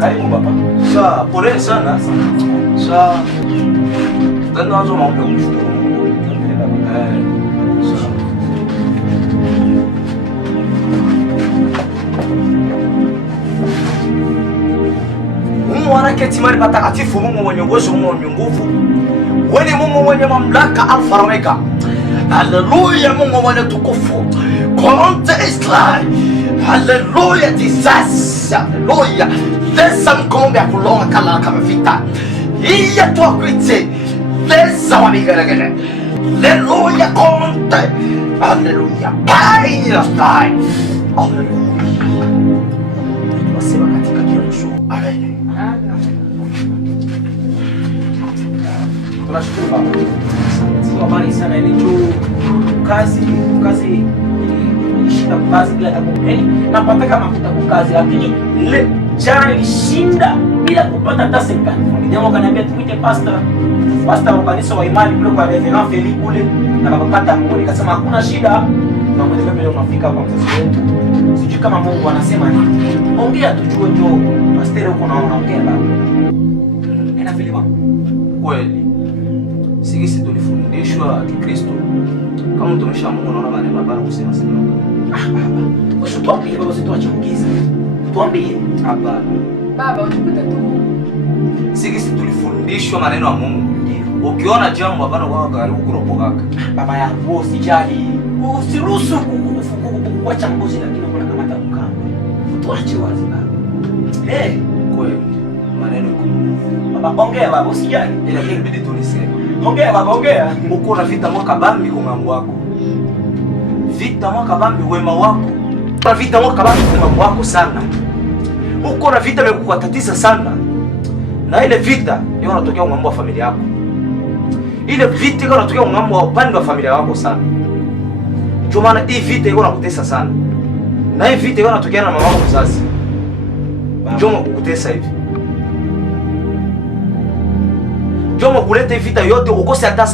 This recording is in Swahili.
Karibu baba. Sawa, pole sana. Sawa. Tena wazo maombi kumshukuru Mungu. Sawa. Mungu anaketi mahali patakatifu, Mungu mwenye uwezo, Mungu mwenye nguvu. Wewe ni Mungu mwenye mamlaka, Alfa na Omega. Haleluya, Mungu mwenye tukufu. Konte Israel. Haleluya, Jesus. Haleluya. Lesa mkombe ya kulonga kala kama vita. Iya tuwa kwite. Lesa wamigeregere. Haleluya, konte. Haleluya. Paira stai. Haleluya. Wasema katika jina la Yesu. Amen. Tunashukuru baba. Sio habari sana ile tu kazi nilishinda kazi bila takupeni. Napata mafuta kwa kazi lakini ile jana nilishinda bila kupata hata senta. Ndio kaniambia tuite pastor wa kanisa wa imani kule kwa Reverend Feli kule na bakapata Mungu nikasema hakuna shida. Na mwezi mbele unafika kwa mzazi wetu. Sijui kama Mungu anasema nini. Ongea tujue ndio pastor uko naongea baba. Ena Feli wangu. Kweli. Sisi tulifundishwa Kikristo kama mtumishi wa Mungu, naona maneno mabaya kusema sema. Baba, usituambie baba, usituachungize. Tuambie. Hapana. Baba, unajikuta tu. Sisi tulifundishwa maneno ya Mungu. Ndio. Ukiona jambo bana wao karibu kuropoka. Baba yangu usijali. Usiruhusu kuacha mbuzi lakini kuna kamata mkamba. Tuache wazi baba. Kweli. Maneno yako. Baba ongea baba, usijali. Ila inabidi tulisema. Ongea baba, ongea. Uko na vita mwaka bambi kwa mambo yako. Vita mwaka bambi wema wako. Kwa vita mwaka bambi kwa mambo yako sana. Uko na vita vimekukatatiza sana. Na ile vita ndio inatokea ng'ambo wa familia yako. Ile vita ndio inatokea ng'ambo wa upande wa familia yako sana. Ndio maana hii vita iko nakutesa sana. Na hii vita iko inatokea na mama yako mzazi. Ndio mkukutesa hivi. Ndio mkuleta vita yote ukose hata